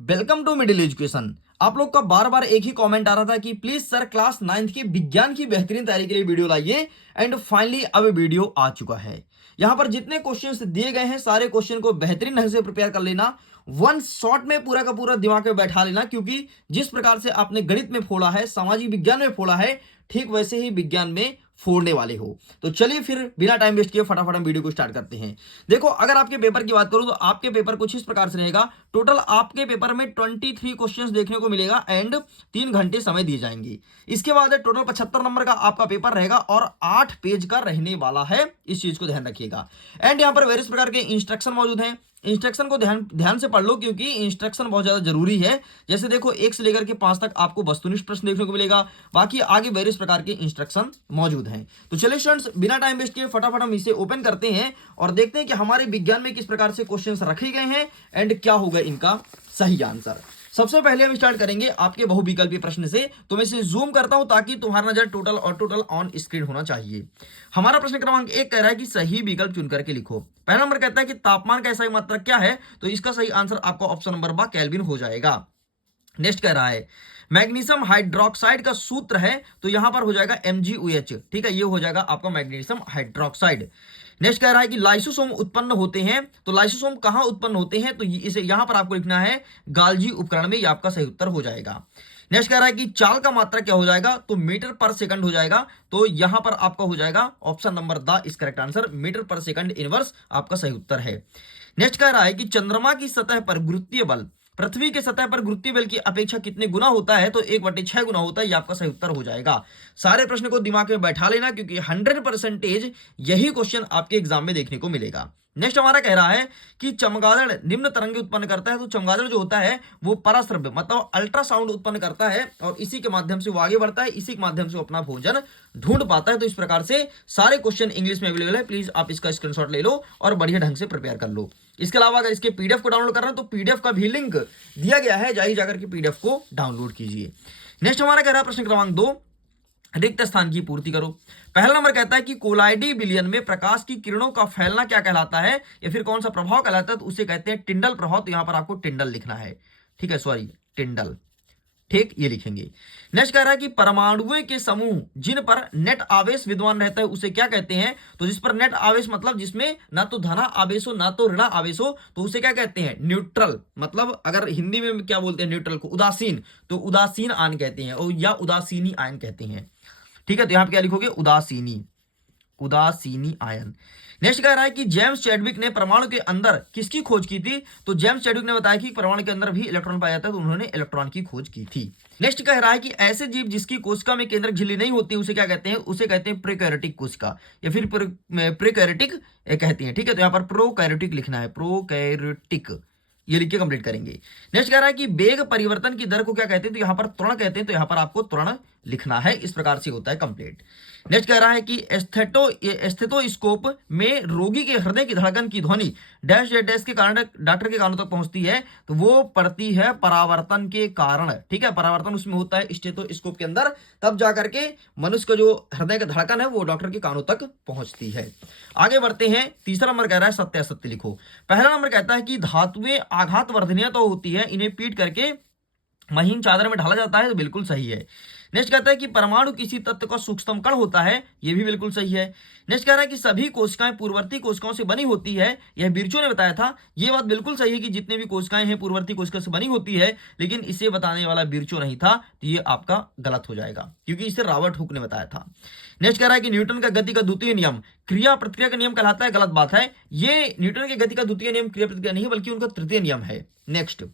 Welcome to middle education. आप लोग का बार बार एक ही कमेंट आ रहा था कि प्लीज सर क्लास 9th की विज्ञान की बेहतरीन तैयारी के लिए वीडियो लाइए। एंड फाइनली अब वीडियो आ चुका है। यहां पर जितने क्वेश्चंस दिए गए हैं सारे क्वेश्चन को बेहतरीन ढंग से प्रिपेयर कर लेना, वन शॉट में पूरा का पूरा दिमाग में बैठा लेना, क्योंकि जिस प्रकार से आपने गणित में फोड़ा है, सामाजिक विज्ञान में फोड़ा है, ठीक वैसे ही विज्ञान में फोड़ने वाले हो। तो चलिए फिर बिना टाइम वेस्ट किए फटाफट हम वीडियो को स्टार्ट करते हैं। देखो, अगर आपके पेपर की बात करूं तो आपके पेपर कुछ इस प्रकार से रहेगा। टोटल आपके पेपर में 23 क्वेश्चंस देखने को मिलेगा एंड 3 घंटे समय दिए जाएंगे। इसके बाद टोटल 75 नंबर का आपका पेपर रहेगा और 8 पेज का रहने वाला है। इस चीज को ध्यान रखिएगा। एंड यहाँ पर वेरियस प्रकार के इंस्ट्रक्शन मौजूद हैं। इंस्ट्रक्शन को ध्यान ध्यान से पढ़ लो, क्योंकि इंस्ट्रक्शन बहुत ज्यादा जरूरी है। जैसे देखो, 1 से लेकर के 5 तक आपको वस्तुनिष्ठ प्रश्न देखने को मिलेगा, बाकी आगे वेरियस प्रकार के इंस्ट्रक्शन मौजूद हैं। तो चलिए स्टूडेंट्स, बिना टाइम वेस्ट किए फटाफट हम इसे ओपन करते हैं और देखते हैं कि हमारे विज्ञान में किस प्रकार से क्वेश्चंस रखे गए हैं एंड क्या होगा इनका सही आंसर। सबसे पहले हम स्टार्ट करेंगे आपके बहुविकल्पीय प्रश्न से। तो मैं इसे जूम करता हूं ताकि तुम्हारा नजर टोटल ऑन स्क्रीन होना चाहिए। हमारा प्रश्न क्रमांक 1 कह रहा है कि सही विकल्प चुन करके लिखो। पहला नंबर कहता है कि तापमान का सही मात्रक क्या है, तो इसका सही आंसर आपका ऑप्शन नंबर बा केल्विन हो जाएगा। नेक्स्ट कह रहा है मैग्नीशियम हाइड्रोक्साइड का सूत्र है, तो यहां पर हो जाएगा MgOH। ठीक है, ये हो जाएगा आपका मैग्नीशियम हाइड्रोक्साइड। नेक्स्ट कह रहा है कि लाइसोसोम उत्पन्न होते हैं, तो लाइसोसोम कहां उत्पन्न होते हैं, तो इसे यहां पर आपको लिखना है गाल्जी उपकरण में। ये आपका सही उत्तर हो जाएगा। नेक्स्ट कह रहा है कि चाल का मात्रा क्या हो जाएगा, तो मीटर पर सेकंड हो जाएगा। तो यहां पर आपका हो जाएगा ऑप्शन नंबर द इस करेक्ट आंसर, मीटर पर सेकंड इनवर्स आपका सही उत्तर है। नेक्स्ट कह रहा है कि चंद्रमा की सतह पर गुरुत्वीय बल पृथ्वी के सतह पर गुरुत्वीय बल की अपेक्षा कितने गुना होता है, तो 1/6 गुना होता है। ये आपका सही उत्तर हो जाएगा। सारे प्रश्न को दिमाग में बैठा लेना, क्योंकि 100% यही क्वेश्चन आपके एग्जाम में देखने को मिलेगा। नेक्स्ट हमारा कह रहा है कि चमगादड़ निम्न तरंगे उत्पन्न करता है, तो चमगादड़ जो होता है वो पराश्रव्य मतलब अल्ट्रासाउंड उत्पन्न करता है और इसी के माध्यम से वो आगे बढ़ता है, इसी के माध्यम से वो अपना भोजन ढूंढ पाता है। तो इस प्रकार से सारे क्वेश्चन इंग्लिश में अवेलेबल है। प्लीज आप इसका स्क्रीनशॉट ले लो और बढ़िया ढंग से प्रिपेयर कर लो। इसके अलावा अगर इसके पीडीएफ को डाउनलोड करना है तो पीडीएफ का भी लिंक दिया गया है, जाइए जाकर के पीडीएफ को डाउनलोड कीजिए। नेक्स्ट हमारा कह रहा है प्रश्न क्रमांक 2, रिक्त स्थान की पूर्ति करो। पहला नंबर कहता है कि कोलाइडी विलयन में प्रकाश की किरणों का फैलना क्या कहलाता है, या फिर कौन सा प्रभाव कहलाता है, तो उसे कहते हैं टिंडल प्रभाव। तो यहां पर आपको टिंडल लिखना है। ठीक है, सॉरी टिंडल, ठीक, ये लिखेंगे। नेक्स्ट कह रहा है कि परमाणुओं के समूह जिन पर नेट आवेश विद्यमान रहता है उसे क्या कहते हैं, तो जिस पर नेट आवेश मतलब जिसमें ना तो धना आवेश हो ना तो ऋण आवेश हो, तो उसे क्या कहते हैं, न्यूट्रल। मतलब अगर हिंदी में क्या बोलते हैं न्यूट्रल को, उदासीन, तो उदासीन आयन कहते हैं और या उदासीनी आयन कहते हैं। ठीक है, तो यहां पर क्या लिखोगे, उदासीनी, उदासीनी आयन। नेक्स्ट कह रहा है कि जेम्स चैडविक ने परमाणु के अंदर किसकी खोज की थी, तो जेम्स चैडविक ने बताया कि परमाणु के अंदर भी इलेक्ट्रॉन पाया जाता है, तो उन्होंने इलेक्ट्रॉन की खोज की थी। नेक्स्ट कह रहा है कि ऐसे जीव जिसकी कोशिका में केंद्रक झिल्ली नहीं होती उसे क्या कहते हैं, उसे कहते हैं प्रोकैरियोटिक कोशिका या फिर प्रोकैरियोटिक कहते हैं। ठीक है, तो यहाँ पर प्रोकैरियोटिक लिखना है, प्रोकैरियोटिक, ये लिख के कंप्लीट करेंगे। नेक्स्ट कह रहा है कि वेग परिवर्तन की दर को क्या कहते हैं, तो यहां पर त्वरण कहते हैं, तो यहां पर आपको त्वरण लिखना है। इस प्रकार से होता है कंप्लीट। नेक्स्ट कह रहा है कि एस्थेटोस्कोप में रोगी के हृदय की धड़कन की ध्वनि डैश डैश के कारण डॉक्टर के कानों तक पहुंचती है, तो वो पड़ती है परावर्तन के कारण। ठीक है, परावर्तन उसमें होता है स्टेथोस्कोप के अंदर, तब जाकर के मनुष्य का जो हृदय का धड़कन है वो डॉक्टर के कानों तक पहुंचती है। आगे बढ़ते हैं। तीसरा नंबर कह रहा है सत्य असत्य लिखो। पहला नंबर कहता है कि धातुएं आघात वर्धनीय तो होती है, इन्हें पीट करके महीन चादर में ढाला जाता है, तो बिल्कुल सही है। नेक्स्ट कहता है कि परमाणु किसी तत्व का सूक्ष्मतम कण होता है, यह भी बिल्कुल सही है। नेक्स्ट कह रहा है कि सभी कोशिकाएं पूर्ववर्ती कोशिकाओं से बनी होती है, यह बिरचो ने बताया था। यह बात बिल्कुल सही है कि जितने भी कोशिकाएं हैं पूर्ववर्ती कोशिका से बनी होती है, लेकिन इसे बताने वाला बिरचो नहीं था, तो ये आपका गलत हो जाएगा, क्योंकि इसे रॉबर्ट हुक ने बताया था। नेक्स्ट कह रहा है कि न्यूटन का गति का द्वितीय नियम क्रिया प्रतिक्रिया का नियम कहलाता है, गलत बात है। ये न्यूटन के गति का द्वितीय नियम क्रिया प्रतिक्रिया नहीं है, बल्कि उनका तृतीय नियम है। नेक्स्ट,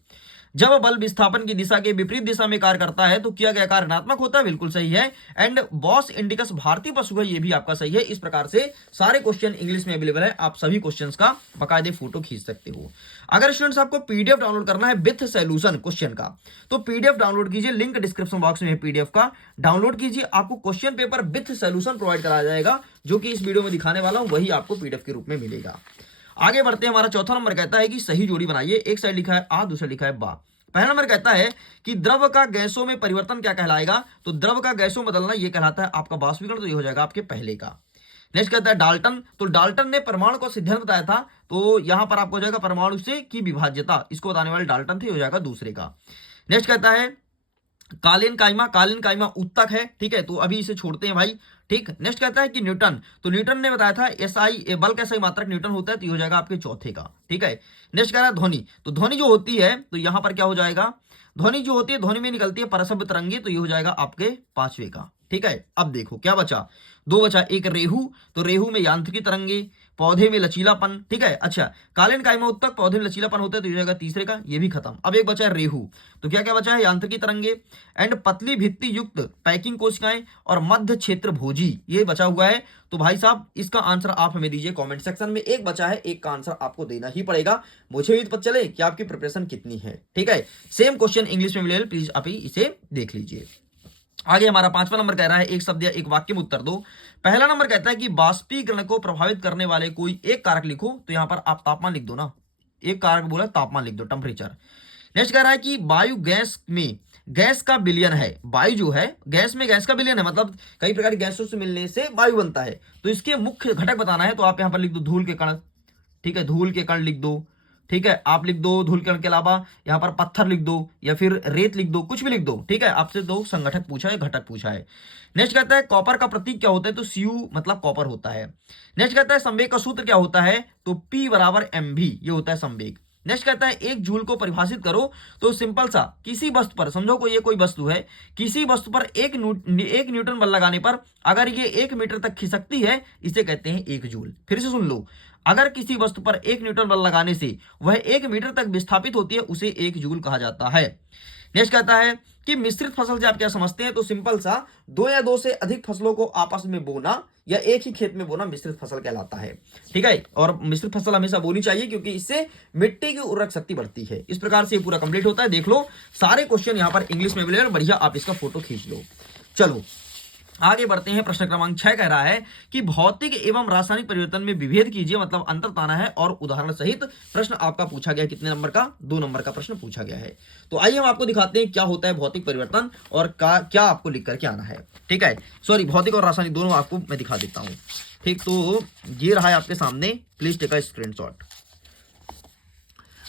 जब बल विस्थापन की दिशा के विपरीत दिशा में कार्य करता है तो किया गया कार्य ऋणात्मक होता है, बिल्कुल सही है। एंड बॉस इंडिकस भारतीय पशु है, ये भी आपका सही है। इस प्रकार से सारे क्वेश्चन इंग्लिश में अवेलेबल है, आप सभी क्वेश्चंस का बाकायदे फोटो खींच सकते हो। अगर स्टूडेंट्स आपको पीडीएफ डाउनलोड करना है विथ सॉल्यूशन क्वेश्चन का, तो पीडीएफ डाउनलोड कीजिए, लिंक डिस्क्रिप्शन बॉक्स में है, पीडीएफ का डाउनलोड कीजिए। आपको question paper with solution provide कराया जाएगा, जो कि इस वीडियो में दिखाने वाला हूं, वही आपको पीडीएफ के रूप में मिलेगा। आगे बढ़ते हैं। हमारा चौथा नंबर कहता है कि सही जोड़ी बनाइए। एक साइड लिखा है आ, दूसरा लिखा है बा। पहला नंबर कहता है कि द्रव का गैसों में परिवर्तन क्या कहलाएगा, तो द्रव का गैसों में बदलना ये कहलाता है आपका वाष्पीकरण, तो ये हो जाएगा आपके पहले का। नेक्स्ट कहता है डाल्टन, तो डाल्टन ने परमाणु को सिद्धांत बताया था, तो यहां पर आपको हो जाएगा परमाणु से की विभाज्यता, इसको बताने वाले डाल्टन थे, हो जाएगा दूसरे का। नेक्स्ट कहता है कालीन काइमा, कालीन काइमा उत्तक है, ठीक है, तो अभी इसे छोड़ते हैं भाई, ठीक। नेक्स्ट कहता है कि न्यूटन, तो न्यूटन ने बताया था एसआई बल का सही मात्रक न्यूटन होता है, तो ये हो जाएगा आपके चौथे का, ठीक है। नेक्स्ट कह रहा है ध्वनि, तो ध्वनि जो होती है तो यहां पर क्या हो जाएगा, ध्वनि जो होती है ध्वनि में निकलती है परसव्य तरंगे, तो ये हो जाएगा आपके पांचवे का, ठीक है। अब देखो क्या बचा, दो बचा, एक रेहू, तो रेहू में यांत्रिकी तरंगे, पौधे में लचीलापन, ठीक है। अच्छा कालीन काइमा उत्तक, पौधे में लचीलापन होता है, तो ये हो जाएगा तीसरे का, ये भी खत्म। अब एक बचा है रेहू, तो क्या क्या बचा है, यांत्रिकी तरंगे एंड पतली भित्ति युक्त पैकिंग कोशिकाएं और मध्य क्षेत्र भोजी, ये बचा हुआ है। तो भाई साहब इसका आंसर आप हमें दीजिए कमेंट सेक्शन में, एक बचा है, एक का आंसर आपको देना ही पड़ेगा, मुझे भी पता चले कि आपकी प्रिपरेशन कितनी है, ठीक है। सेम क्वेश्चन इंग्लिश में मिलेगा, प्लीज आप ही इसे देख लीजिए। आगे हमारा पांचवा नंबर कह रहा है एक शब्द या एक वाक्य में उत्तर दो। पहला नंबर कहता है कि बाष्पीकरण को प्रभावित करने वाले कोई एक कारक लिखो, तो यहां पर आप तापमान लिख दो ना, एक कारक बोला तापमान लिख दो, टेम्परेचर। नेक्स्ट कह रहा है कि वायु गैस में गैस का विलयन है, वायु जो है गैस में गैस का विलयन है, मतलब कई प्रकार की गैसों से मिलने से वायु बनता है, तो इसके मुख्य घटक बताना है, तो आप यहां पर लिख दो धूल के कण, ठीक है, धूल के कण लिख दो, ठीक है, आप लिख दो धूल के कण के अलावा यहां पर पत्थर लिख दो या फिर रेत लिख दो, कुछ भी लिख दो, ठीक है। आपसे दो संगठक पूछा है, घटक पूछा है। नेक्स्ट कहता है कॉपर का प्रतीक क्या होता है, तो Cu मतलब कॉपर होता है। नेक्स्ट कहता है संवेग का सूत्र क्या होता है, तो P बराबर mv, ये होता है संवेग। नेक्स्ट कहता है एक जूल को परिभाषित करो, तो सिंपल सा किसी वस्तु पर, समझो कोई ये कोई वस्तु है, किसी वस्तु पर एक न्यूटन बल लगाने पर अगर ये 1 मीटर तक खिसकती है, इसे कहते हैं 1 जूल। फिर से सुन लो, अगर किसी वस्तु पर 1 न्यूटन बल लगाने से वह 1 मीटर तक विस्थापित होती है, उसे 1 जूल कहा जाता है। नेक्स्ट कहता है कि मिश्रित फसल से आप क्या समझते हैं, तो सिंपल सा दो या दो से अधिक फसलों को आपस में बोना या एक ही खेत में बोना मिश्रित फसल कहलाता है, ठीक है। और मिश्रित फसल हमेशा बोनी चाहिए क्योंकि इससे मिट्टी की उर्वरक शक्ति बढ़ती है। इस प्रकार से ये पूरा कंप्लीट होता है। देख लो सारे क्वेश्चन यहाँ पर इंग्लिश में अवेलेबल, बढ़िया आप इसका फोटो खींच लो। चलो आगे बढ़ते हैं। प्रश्न क्रमांक 6 कह रहा है कि भौतिक एवं रासायनिक परिवर्तन में विभेद कीजिए, मतलब अंतर बताना है और उदाहरण सहित प्रश्न आपका पूछा गया। कितने नंबर का, 2 नंबर का प्रश्न पूछा गया है। तो आइए हम आपको दिखाते हैं क्या होता है भौतिक परिवर्तन और क्या आपको लिख करके आना है, ठीक है। सॉरी, भौतिक और रासायनिक दोनों आपको मैं दिखा देता हूं, ठीक। तो ये रहा है आपके सामने, प्लीज टेक अ स्क्रीनशॉट।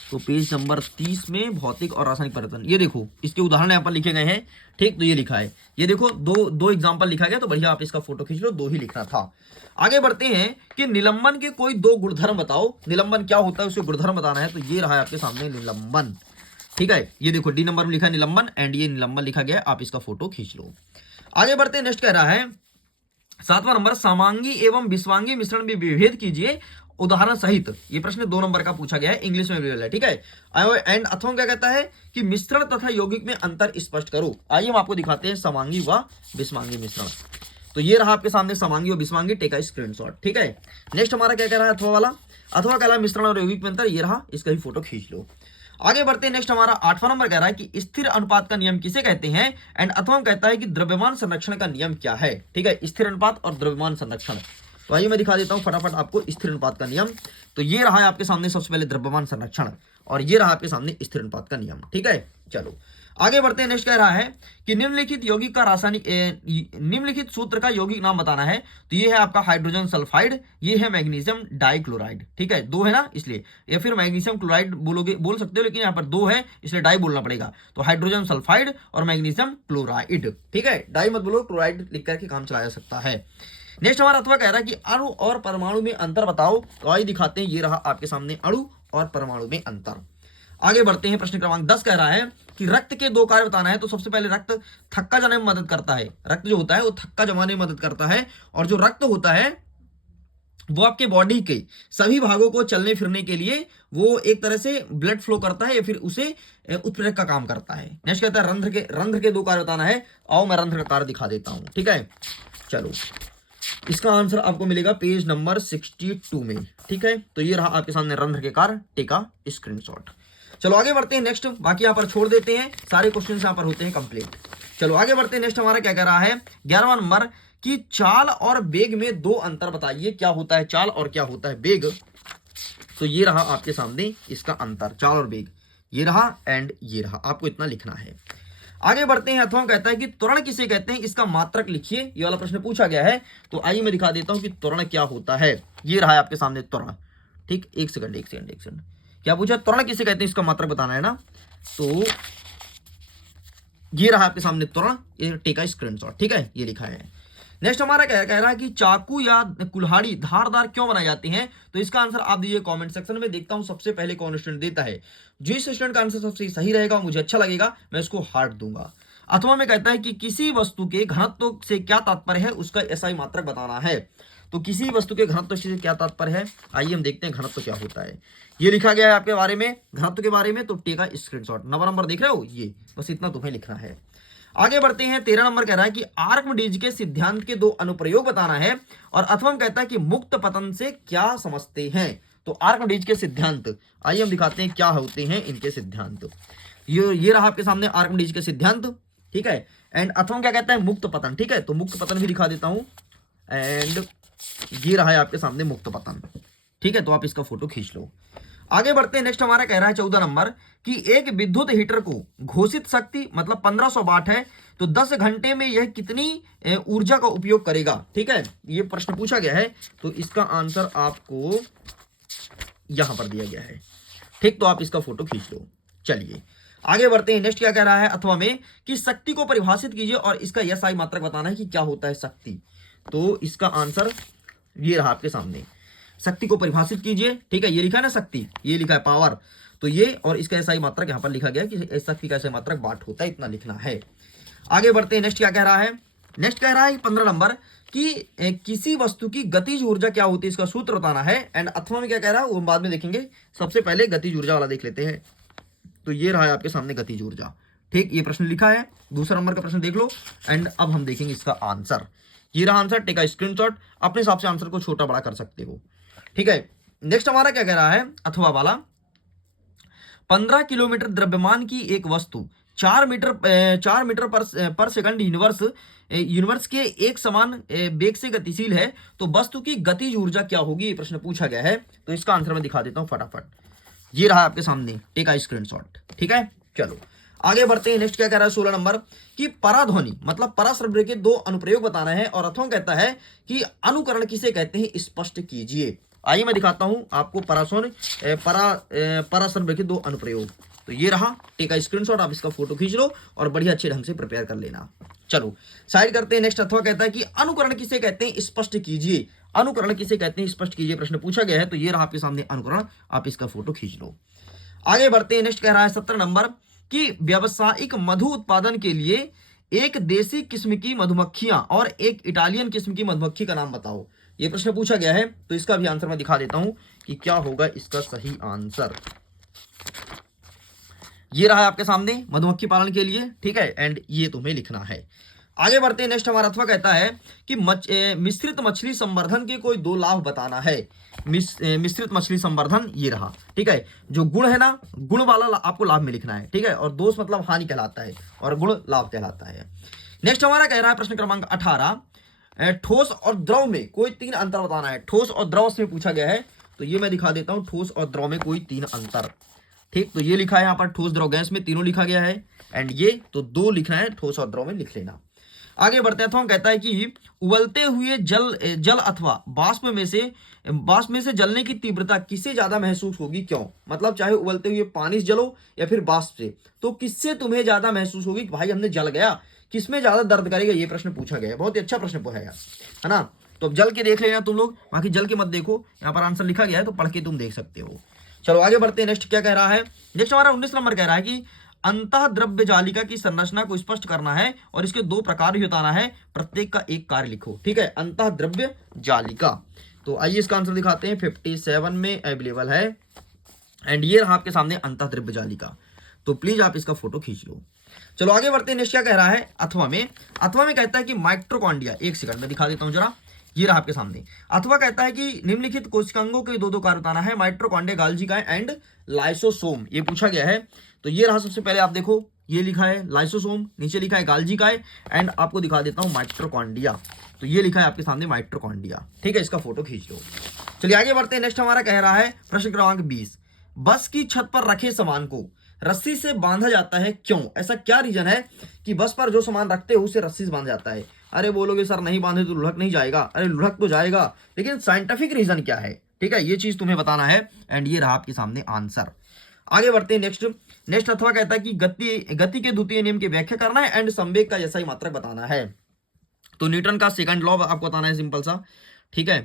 तो पेज नंबर 30 में भौतिक और रासायनिक परिवर्तन, ये देखो इसके उदाहरण यहाँ पर लिखे गए हैं, ठीक। तो ये लिखा है, ये देखो दो एग्जांपल लिखा गया, तो बढ़िया आप इसका फोटो खींच लो, 2 ही लिखना था। आगे बढ़ते हैं कि निलंबन के कोई 2 गुणधर्म बताओ। निलंबन क्या होता है, उसे गुणधर्म बताना है। तो ये रहा है आपके सामने निलंबन, ठीक है। ये देखो डी नंबर में लिखा है निलंबन एंड ये निलंबन लिखा गया, आप इसका फोटो खींच लो। आगे बढ़ते हैं, नेक्स्ट कह रहा है 7वां नंबर, समांगी एवं विस्वांगी मिश्रण में विभेद कीजिए उदाहरण सहित। ये प्रश्न 2 नंबर का पूछा गया है, इंग्लिश में अवेलेबल है, ठीक है। एंड अथवा क्या कहता है कि मिश्रण तथा यौगिक में अंतर स्पष्ट करो। आइए हम आपको दिखाते हैं समांगी व विस्वांगी मिश्रण। तो ये रहा आपके सामने समांगी और विस्वांगी, टेक अ स्क्रीनशॉट, ठीक है। नेक्स्ट हमारा क्या कह रहा है, अथवा वाला, अथवा कह रहा है मिश्रण और यौगिक में अंतर, ये रहा, इसका ही फोटो खींच लो। आगे बढ़ते हैं, नेक्स्ट हमारा 8वां नंबर कह रहा है कि स्थिर अनुपात का नियम किसे कहते हैं, एंड अथवा कहता है कि द्रव्यमान संरक्षण का नियम क्या है, ठीक है। स्थिर अनुपात और द्रव्यमान संरक्षण, तो आइए मैं दिखा देता हूं फटाफट आपको स्थिर अनुपात का नियम। तो ये रहा है आपके सामने सबसे पहले द्रव्यमान संरक्षण और ये रहा आपके सामने स्थिर अनुपात का नियम, ठीक है। चलो आगे बढ़ते हैं, नेक्स्ट कह रहा है कि निम्नलिखित यौगिक का रासायनिक निम्नलिखित सूत्र का यौगिक नाम बताना है। तो ये है आपका हाइड्रोजन सल्फाइड, ये है मैग्नीशियम डाइक्लोराइड, ठीक है। 2 है ना इसलिए, या फिर मैग्नीशियम क्लोराइड बोल सकते हो, लेकिन यहाँ पर 2 है इसलिए डाई बोलना पड़ेगा। तो हाइड्रोजन सल्फाइड और मैग्नीशियम क्लोराइड, ठीक है। डाई मत बोलो, क्लोराइड लिख करके काम चलाया जा सकता है। नेक्स्ट हमारा अथवा कह रहा है कि अणु और परमाणु में अंतर बताओ। तो आइए दिखाते हैं, ये रहा आपके सामने अणु और परमाणु में अंतर। आगे बढ़ते हैं, प्रश्न क्रमांक 10 कह रहा है कि रक्त के 2 कार्य बताना है। तो सबसे पहले रक्त थक्का जमाने में मदद करता है, रक्त जो होता है वो थक्का जमाने में मदद करता है, और जो रक्त होता है वो आपके बॉडी के सभी भागों को चलने फिरने के लिए वो एक तरह से ब्लड फ्लो करता है या फिर उसे उत्प्रेरक का काम करता है। नेक्स्ट कहता है रंध्र के 2 कार्य बताना है। आओ मैं रंध्र का कार्य दिखा देता हूं, ठीक है। चलो इसका आंसर आपको मिलेगा पेज नंबर 62 में, ठीक है। तो ये रहा आपके सामने रंध्र के कार्य, टेक अ स्क्रीनशॉट। चलो आगे बढ़ते हैं, नेक्स्ट बाकी यहाँ पर छोड़ देते हैं, सारे क्वेश्चन यहाँ पर होते हैं कंप्लीट। चलो आगे बढ़ते हैं, नेक्स्ट हमारा क्या कह रहा है 11वां नंबर कि चाल और वेग में 2 अंतर बताइए। क्या होता है चाल और क्या होता है वेग। तो ये रहा आपके सामने इसका अंतर, चाल और वेग, ये रहा एंड ये रहा, आपको इतना लिखना है। आगे बढ़ते हैं। अथवा कहता है कि त्वरण किसे कहते हैं, इसका मात्रक लिखिए। ये वाला प्रश्न पूछा गया है। तो आइए मैं दिखा देता हूं कि त्वरण क्या होता है। ये रहा है आपके सामने त्वरण। ठीक, एक सेकंड, क्या पूछा, त्वरण किसे कहते हैं इसका मात्रक बताना है ना। तो ये रहा आपके सामने त्वरण, ये टेका स्क्रीनशॉट। ठीक है, ये लिखा है। नेक्स्ट हमारा कह रहा है कि चाकू या कुल्हाड़ी धारदार क्यों बनाए जाते हैं। तो इसका आंसर आप दीजिए कमेंट सेक्शन में। देखता हूं सबसे पहले कौन स्टूडेंट देता है। जिस स्टूडेंट का आंसर सबसे सही रहेगा, मुझे अच्छा लगेगा, मैं इसको हार्ट दूंगा। अथवा में कहता है कि किसी वस्तु के घनत्व से क्या तात्पर्य है, उसका एसआई मात्रक बताना है। तो किसी वस्तु के घनत्व से क्या तात्पर्य है, आइए हम देखते हैं घनत्व क्या होता है। ये लिखा गया है आपके बारे में, घनत्व के बारे में। तो टेका स्क्रीनशॉट, नंबर देख रहे हो, ये बस इतना तुम्हें लिखना है। आगे बढ़ते हैं। 13 नंबर कह रहा है कि आर्किमिडीज के सिद्धांत के 2 अनुप्रयोग बताना है। और अथवा कहता है कि मुक्त पतन से क्या समझते हैं। तो आर्किमिडीज के सिद्धांत, आइए हम दिखाते हैं क्या होते हैं इनके सिद्धांत। ये रहा आपके सामने आर्किमिडीज के सिद्धांत। ठीक है, एंड अथवा क्या कहता है, मुक्त पतन। ठीक है, तो मुक्त पतन भी दिखा देता हूं। एंड ये रहा है आपके सामने मुक्त पतन। ठीक है, तो आप इसका फोटो खींच लो। आगे बढ़ते हैं। नेक्स्ट हमारा कह रहा है 14 नंबर कि एक विद्युत हीटर को घोषित शक्ति मतलब 1500 वाट है। तो 10 घंटे में यह कितनी ऊर्जा का उपयोग करेगा। ठीक है, ये प्रश्न पूछा गया है। तो इसका आंसर आपको यहां पर दिया गया है। ठीक, तो आप इसका फोटो खींच लो। चलिए आगे बढ़ते हैं। नेक्स्ट क्या कह रहा है अथवा में कि शक्ति को परिभाषित कीजिए और इसका एसआई मात्रक बताना है कि क्या होता है शक्ति। तो इसका आंसर ये रहा आपके सामने, शक्ति को परिभाषित कीजिए। ठीक है, ये लिखा है ना शक्ति, ये लिखा है पावर। तो ये और इसका एसआई मात्रक यहाँ पर लिखा गया कि शक्ति का एसआई मात्रक वाट होता है, इतना लिखना है। आगे बढ़ते हैं। नेक्स्ट क्या कह रहा है, नेक्स्ट कह रहा है 15 नंबर कि किसी वस्तु की गतिज ऊर्जा क्या होती है, इसका सूत्र बताना है। एंड अथवा में क्या कह रहा है वो बाद में देखेंगे, सबसे पहले गतिज ऊर्जा वाला देख लेते हैं। तो ये रहा है आपके सामने गतिज ऊर्जा। ठीक, ये प्रश्न लिखा है, दूसरा नंबर का प्रश्न देख लो। एंड अब हम देखेंगे इसका आंसर। ये रहा आंसर, टेक अ स्क्रीनशॉट, अपने हिसाब से आंसर को छोटा बड़ा कर सकते हो। ठीक है, नेक्स्ट हमारा क्या कह रहा है अथवा वाला, 15 किलोमीटर द्रव्यमान की एक वस्तु 4 मीटर पर सेकंड यूनिवर्स के एक समान वेग से गतिशील है। तो वस्तु की गतिज ऊर्जा क्या होगी, ये प्रश्न पूछा गया है। तो इसका आंसर मैं दिखा देता हूं फटाफट। ये रहा आपके सामने, टेक अ स्क्रीनशॉट। ठीक है, चलो आगे बढ़ते हैं। नेक्स्ट क्या कह रहा है 16 नंबर कि पराध्वनि मतलब पराशब्द के 2 अनुप्रयोग बताना है। और अथवा कहता है कि अनुकरण किसे कहते हैं, स्पष्ट कीजिए। आइए मैं दिखाता हूं आपको पराशब्द के 2 अनुप्रयोग। तो ये रहा, टेक अ स्क्रीनशॉट, आप इसका फोटो खींच लो और बढ़िया अच्छे ढंग से प्रिपेयर कर लेना। चलो साइड करते हैं। नेक्स्ट अथवा कहता है कि अनुकरण किसे कहते हैं, स्पष्ट कीजिए। अनुकरण किसे कहते हैं, स्पष्ट कीजिए, प्रश्न पूछा गया है। तो ये रहा आपके सामने अनुकरण, आप इसका फोटो खींच लो। आगे बढ़ते हैं। नेक्स्ट कह रहा है 17 नंबर कि व्यावसायिक मधु उत्पादन के लिए एक देसी किस्म की मधुमक्खियां और एक इटालियन किस्म की मधुमक्खी का नाम बताओ। ये प्रश्न पूछा गया है। तो इसका भी आंसर मैं दिखा देता हूं कि क्या होगा इसका सही आंसर। ये रहा आपके सामने मधुमक्खी पालन के लिए। ठीक है, एंड ये तुम्हें लिखना है। आगे बढ़ते हैं। नेक्स्ट हमारा अथवा कहता है कि मिश्रित मछली संवर्धन के कोई 2 लाभ बताना है। मिश्रित मछली संवर्धन, ये रहा। ठीक है, जो गुण है ना, गुण वाला आपको लाभ में लिखना है। ठीक है, और दोष मतलब हानि कहलाता है और गुण लाभ कहलाता है। नेक्स्ट हमारा कह रहा है प्रश्न क्रमांक 18, ठोस और द्रव में कोई 3 अंतर बताना है। ठोस और द्रव से पूछा गया है। तो ये मैं दिखा देता हूं, ठोस और द्रव में कोई 3 अंतर। ठीक, तो ये लिखा है यहाँ पर ठोस द्रव गैस में तीनों लिखा गया है। एंड ये तो 2 लिखना है, ठोस और द्रव में लिख लेना। आगे बढ़ते हैं। अथवा कहता है कि उबलते हुए जल अथवा बाष्प में से जलने की तीव्रता किससे ज्यादा महसूस होगी, क्यों। मतलब चाहे उबलते हुए पानी से जलो या फिर बाष्प से, तो किससे तुम्हें ज्यादा महसूस होगी कि भाई हमने जल गया, किसमें ज्यादा दर्द करेगा, ये प्रश्न पूछा गया है। बहुत ही अच्छा प्रश्न है यार, है ना। तो अब जल के देख लेना तुम लोग, बाकी जल के मत देखो, यहाँ पर आंसर लिखा गया है तो पढ़ के तुम देख सकते हो। चलो आगे बढ़ते हैं। नेक्स्ट क्या कह रहा है, नेक्स्ट हमारा 19 नंबर कह रहा है कि अंतः द्रव्य जालिका की संरचना को स्पष्ट करना है और इसके 2 प्रकार भी बताना है, प्रत्येक का एक कार्य लिखो। ठीक है, अंतः द्रव्य जालिका। तो आइए इसका आंसर दिखाते हैं, 57 में अवेलेबल है। एंड ये रहा आपके सामने अंतः द्रव्य जालिका। तो प्लीज आप इसका फोटो खींच लो। चलो आगे बढ़ते हैं। नेक्स्ट क्या कह रहा है अथवा में कहता है कि माइटोकॉन्ड्रिया, एक सेकंड में दिखा देता हूं जरा। ये रहा आपके सामने। अथवा कहता है कि निम्नलिखित कोशिकांगों के 2 कार्य बताना है, माइटोकॉन्ड्रिया, गाल्जी का एंड लाइसोसोम। ये पूछा गया है। तो ये रहा, सबसे पहले आप देखो, ये लिखा है लाइसोसोम, नीचे लिखा है गाल्जी का एंड आपको दिखा देता हूं माइटोकॉन्ड्रिया। तो ये लिखा है आपके सामने माइटोकॉन्ड्रिया। ठीक है, इसका फोटो खींच लो। चलिए आगे बढ़ते हैं। नेक्स्ट हमारा कह रहा है प्रश्न क्रमांक 20, बस की छत पर रखे सामान को रस्सी से बांधा जाता है, क्यों? ऐसा क्या रीजन है कि बस पर जो सामान रखते हो उसे रस्सी से बांधा जाता है? अरे बोलोगे सर नहीं बांधे तो लुढ़क नहीं जाएगा। अरे लुढ़क तो जाएगा, लेकिन साइंटिफिक रीजन क्या है? ठीक है, ये चीज तुम्हें बताना है एंड ये रहा आपके सामने आंसर। आगे बढ़ते हैं नेक्स्ट अथवा कहता है कि गति के द्वितीय नियम की व्याख्या करना है एंड संवेग का जैसा ही मात्रक बताना है। तो न्यूटन का सेकंड लॉ आपको बताना है, सिंपल सा। ठीक है,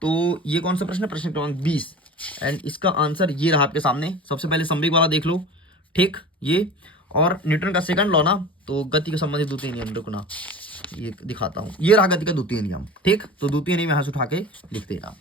तो ये कौन सा प्रश्न है? प्रश्न क्रमांक 20 एंड इसका आंसर ये रहा आपके सामने। सबसे पहले संवेग वाला देख लो। ठीक, ये और न्यूटन का सेकंड लॉ ना, तो गति के संबंधित द्वितीय नियम, रुकना ये दिखाता हूं। ये रहा गति का द्वितीय नियम। ठीक, तो द्वितीय नियम यहां से उठा के लिख देना।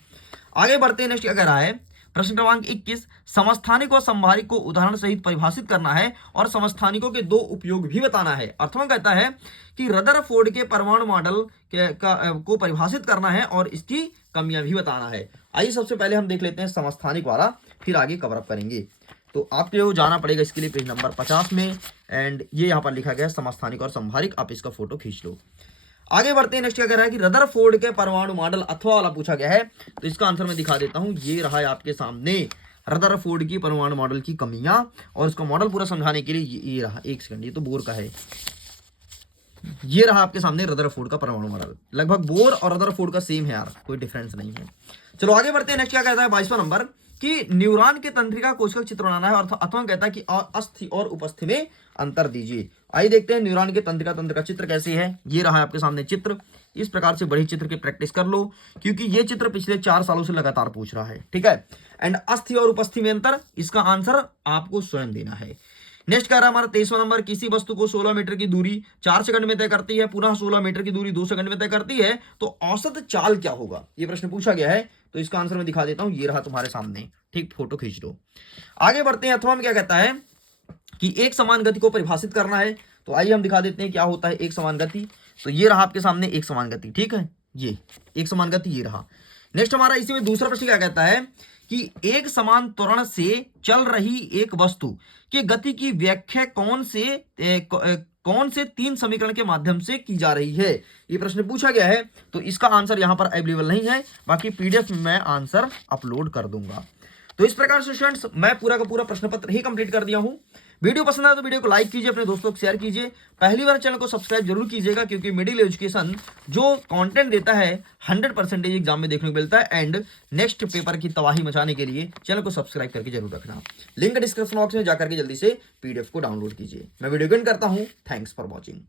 आगे बढ़ते हैं, नेक्स्ट क्या कह रहा है? प्रश्न क्रमांक 21, समस्थानिक और संभारिक को उदाहरण सहित परिभाषित करना है और समस्थानिकों के दो उपयोग भी बताना है। अर्थवा कहता है कि रदरफोर्ड के परमाणु मॉडल को परिभाषित करना है और इसकी कमियां भी बताना है। आइए सबसे पहले हम देख लेते हैं समस्थानिक वाला, फिर आगे कवर अप करेंगे। तो आपको जाना पड़ेगा इसके लिए पेज नंबर 50 में एंड ये यहाँ पर लिखा गया है समस्थानिक और संभारिक। आप इसका फोटो खींच लो। आगे बढ़ते हैं, नेक्स्ट क्या कह रहा है कि रदरफोर्ड के परमाणु मॉडल अथवा वाला पूछा गया है। तो इसका आंसर मैं दिखा देता हूं, ये रहा है आपके सामने रदरफोर्ड की परमाणु मॉडल की कमियां, और इसका मॉडल पूरा समझाने के लिए ये रहा। एक सेकंड, ये तो बोर का है। ये रहा आपके सामने रदरफोर्ड का परमाणु मॉडल। लगभग बोर और रदरफोर्ड का सेम है यार, कोई डिफरेंस नहीं है। चलो आगे बढ़ते हैं, नेक्स्ट क्या कहता है 22वां नंबर कि न्यूरॉन के तंत्रिका कोशिका चित्र बनाना है और अथवा कहता है कि अस्थि और उपस्थि में अंतर दीजिए। आइए देखते हैं न्यूरॉन के तंत्र का चित्र कैसे है। ये रहा है आपके सामने चित्र। इस प्रकार से बड़ी चित्र की प्रैक्टिस कर लो, क्योंकि ये चित्र पिछले 4 सालों से लगातार पूछ रहा है। ठीक है, एंड अस्थि और उपस्थि में अंतर, इसका आंसर आपको स्वयं देना है। नेक्स्ट कह रहा है हमारा 23वां नंबर, किसी वस्तु को 16 मीटर की दूरी 4 सेकंड में तय करती है, पुनः 16 मीटर की दूरी 2 सेकंड में तय करती है, तो औसत चाल क्या होगा? ये प्रश्न पूछा गया है। तो इसका आंसर मैं दिखा देता हूं, ये रहा तुम्हारे सामने। ठीक, फोटो खींच लो। आगे बढ़ते हैं, अथवा में क्या कहता है कि एक समान गति को परिभाषित करना है। तो आइए हम दिखा देते हैं क्या होता है एक समान गति। तो ये रहा आपके सामने एक समान गति। ठीक है, ये एक समान गति ये रहा। नेक्स्ट हमारा इसी में दूसरा प्रश्न क्या कहता है कि एक समान त्वरण से चल रही एक वस्तु की गति की व्याख्या कौन से 3 समीकरण के माध्यम से की जा रही है? ये प्रश्न पूछा गया है। तो इसका आंसर यहां पर अवेलेबल नहीं है, बाकी पीडीएफ में मैं आंसर अपलोड कर दूंगा। तो इस प्रकार से स्टूडेंट्स मैं पूरा का पूरा प्रश्न पत्र ही कंप्लीट कर दिया हूं। वीडियो पसंद आया तो वीडियो को लाइक कीजिए, अपने दोस्तों को शेयर कीजिए। पहली बार चैनल को सब्सक्राइब जरूर कीजिएगा, क्योंकि मिडिल एजुकेशन जो कंटेंट देता है 100% एग्जाम में देखने को मिलता है। एंड नेक्स्ट पेपर की तबाही मचाने के लिए चैनल को सब्सक्राइब करके जरूर रखना। लिंक डिस्क्रिप्शन बॉक्स में जाकर के जल्दी से पीडीएफ को डाउनलोड कीजिए। मैं वीडियो एंड करता हूं। Thanks for watching.